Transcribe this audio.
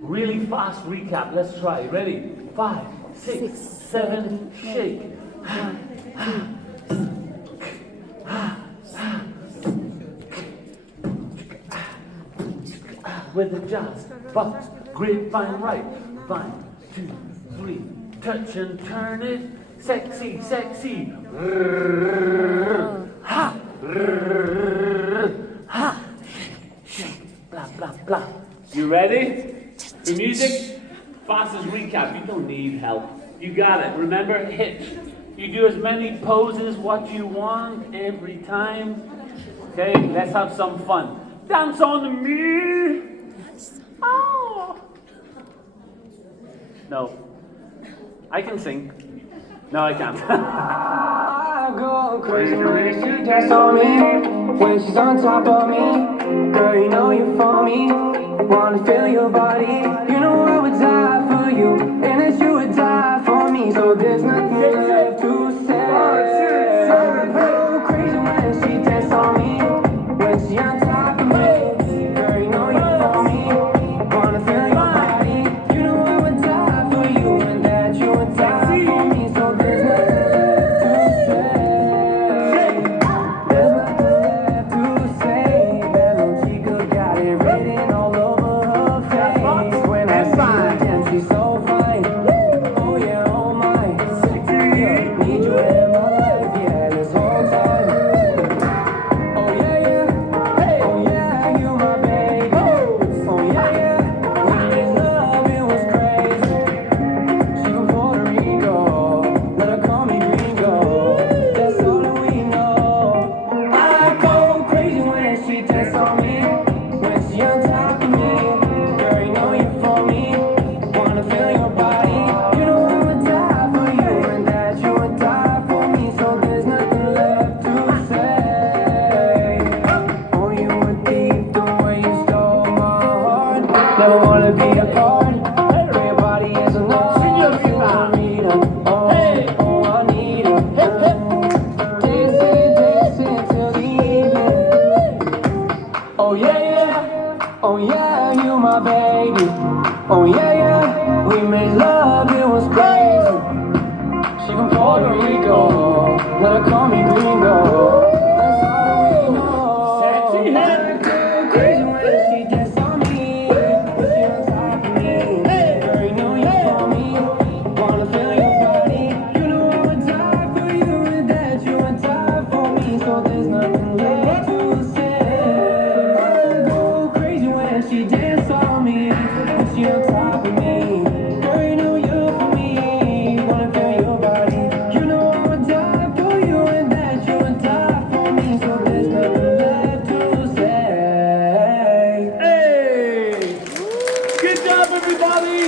Really fast recap. Let's try. Ready? 5, 6, 7, shake. With the jazz, but grapevine right. 1, 2, 3. Touch and turn it. Sexy, sexy. Ha, ha. Shake, blah, blah, blah. You ready? For music, fastest recap. You don't need help. You got it. Remember, hit. You do as many poses what you want every time. Okay, let's have some fun. Dance on me. Oh. No. I can sing. No, I can't. I go crazy when she dance on me, when she's on top of me. Girl, you know you're for me. Wanna feel your body. You know I would die for you, and that you would die for me. So there's nothing left to say. I go crazy when she dance on me, when she on top of me. Girl, you know you're for me. Wanna feel your body. You know I would die for you, and that you would die for me. So there's nothing left to say. There's nothing left to say. That little chica got it written all over her face. When I see her dance, she's so fine. Oh yeah, oh my. Yeah, need you in my life, yeah, this whole time. Oh yeah, yeah. Hey, oh yeah, you my baby. Oh yeah, yeah. We made love, it was crazy. She from Puerto Rico, let her call me gringo. That's all that we know. I go crazy when she dance on me, when she on top of me. Girl, you know you're for me. Wanna feel your body. You know I would die for you, and that you would die for me. So there's nothing left to say. Oh, you were deep the way you stole my heart. Never wanna be apart. Girl, your body is a knife. I need her. Oh, I need her. Dancing, dancing till the evening. Oh yeah, yeah. Oh yeah, you my baby. Oh yeah, yeah. We made love, it was crazy. She from Puerto Rico, let her call me gringo. That's all we know. Sexy head. I go crazy when she dance on me, when she on top of me. Girl, you know you're for me. Wanna feel your body. You know I would die for you, and that you would die for me. So there's nothing left to say. I go crazy when she dance on me, when she on top of me. Girl, you know you're for me. Wanna feel your body. You know I would die for you, and that you would die for me. So there's nothing left to say. Hey! Good job, everybody!